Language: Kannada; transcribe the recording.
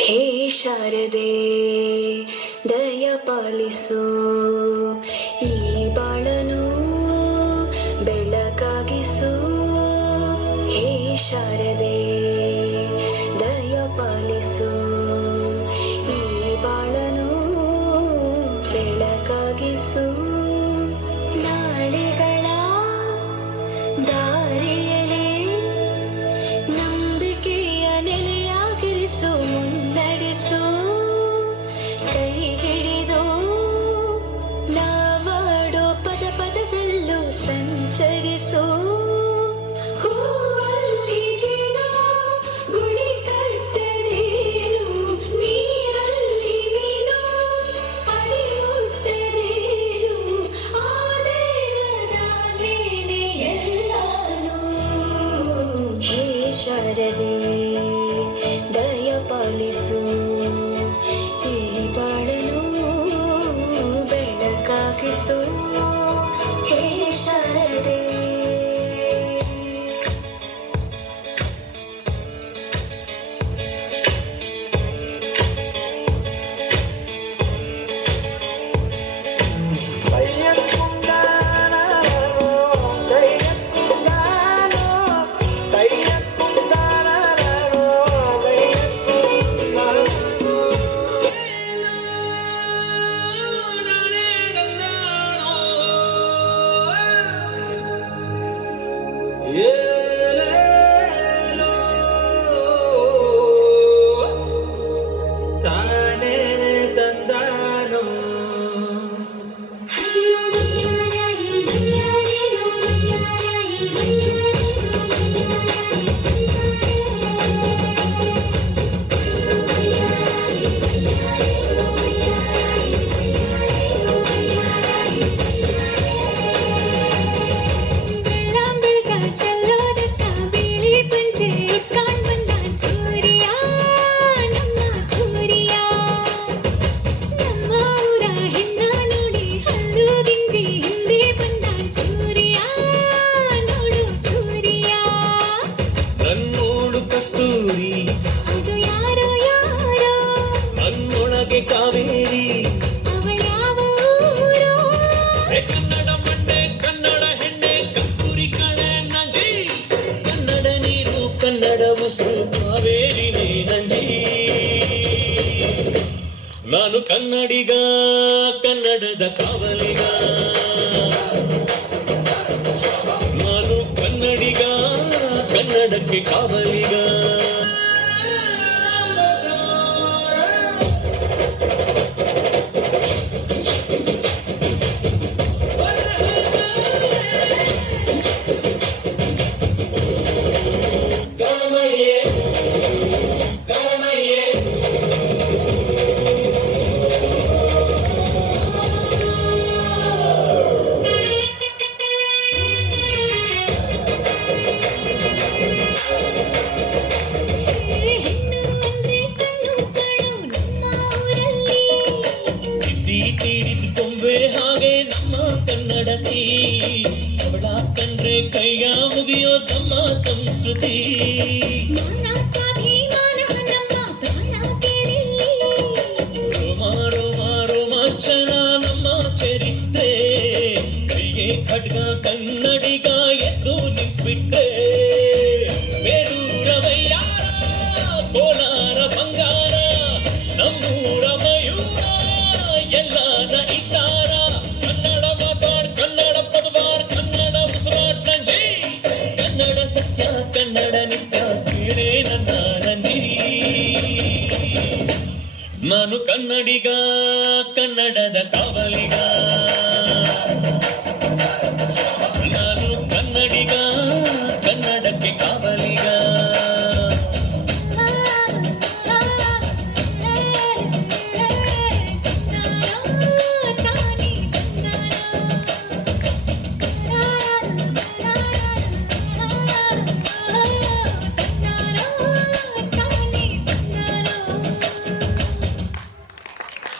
ಹೇ ಶಾರದೆ ದಯ ಪಾಲಿಸು, ಈ ಬಾಳನು ಬೆಳಕಾಗಿಸು. ಹೇ ಶಾರದೆ ದಯ ಪಾಲಿಸು, ಈ ಬಾಳನು ಬೆಳಕಾಗಿಸು. ನಾಳೆಗಳ ದಾರಿಯಲೇ ನಂಬಿಕೆಯ ನೆಲೆಯಾಗಿರಿಸು, ಮುನ್ನಡೆಸು. ಕೈ ಹಿಡಿದು ನಾವಾಡೋ ಪದ ಪದದಲ್ಲೂ ಸಂಚರಿಸು. ಹೂವಲ್ಲಿ ಜೀವ ಗುಡಿ ಕಟ್ಟದೇನು, ನೀರಲ್ಲಿ ಮೀನು ಅಡಿ ಮುಟ್ಟದೇನು, ಆ ದೇವರ ನೀನೆ ಎಲ್ಲಾನು. ಹೇ ಶಾರದೆ ದಯ ಪಾಲಿಸು, ಈ ಬಾಳನು ಬೆಳಕಾಗಿಸು. ಹೇ ಶಾರದೆ ತಾನೇ ತಂದಾನೋ ಚೆಲ್ಲೋದಕ್ಕ ಬಿಳಿ ಪಂಚೆ ಉಟ್ಕೊಂಡ್ ಬಂದಾನ್ ಸೂರ್ಯ, ನಮ್ಮ ಸೂರ್ಯ. ನಮ್ಮ ಊರ ಹೆಣ್ಣ ನೋಡಿ ಹಲ್ಲು ಗಿಂಜಿ ಹಿಂದೆ ಬಂದಾನ್ ಸೂರ್ಯ, ನೋಡು ಸೂರ್ಯ. ನನ್ನೋಳು ಕಸ್ತೂರಿ, ಅದು ಯಾರೋ ಯಾರೋ, ನನ್ನೊಳಗೆ ಕಾವೇರಿ. ಅವಳ್ಯಾವ ಊರೋ. ಕನ್ನಡ ಮಂಡೆ ಕನ್ನಡ ಹೆಣ್ಣೆ ಕಸ್ತೂರಿ ಕಣೆ ನಂಜಿ, ಕನ್ನಡ ನೀರು ಕನ್ನಡ ಉಸಿರು ಕಾವೇರಿನೇ ನಂಜಿ. ನಾನು ಕನ್ನಡಿಗ, ಕನ್ನಡದ ಕಾವಲಿಗ. ನಾನು ಕನ್ನಡಿಗ, ಕನ್ನಡಕ್ಕೆ ಕಾವಲಿಗ. ಹೆಣ್ಣು ಅಂದ್ರೆ ಕಣ್ಣು ಕಾಣೋ ನಮ್ಮ ಊರಲ್ಲಿ. ತಿದ್ದಿ ತೀರಿದ ಕೊಂಬೆ ಹಾಗೆ ನಮ್ಮ ಕನ್ನಡತಿ, ಅವಳ ಕಂಡ್ರೆ ಕೈಯ ಮುಗಿಯೋ ತಮ್ಮ ಸಂಸ್ಕೃತಿ. ಮಾನ ಸ್ವಾಭಿಮಾನ ನಮ್ಮ ಪ್ರಾಣ ಕೇಳಿ, ರೋಮ ರೋಮ ರೋಮಾಂಚನ ನಮ್ಮ ಚರಿತ್ರೆ. ಕೈಗೆ ಖಡ್ಗ ಕನ್ನಡಿಗ ಎದ್ದು ನಿಂತ್ಬಿಟ್ರೆ. ಬೇರೂರ ವೈಯಾರ, ಕೋಲಾರ ಬಂಗಾರ, ನಮ್ಮೂರ ಮಯೂರ, ಎಲ್ಲಾನ ಇದ್ದಾರ. ಕನ್ನಡ ಮಾತಾಡ್, ಕನ್ನಡ ಪದವಾರ್, ಕನ್ನಡ ಉಸಿರಾಟ್ ನಂಜಿ. ಕನ್ನಡ ಸತ್ಯ, ಕನ್ನಡ ನಿತ್ಯ, ಕೇಳೇ ನನ್ನ ನಂಜಿರಿ. ನಾನು ಕನ್ನಡಿಗ, ಕನ್ನಡದ ಕಾವಲಿಗ. ನಾನು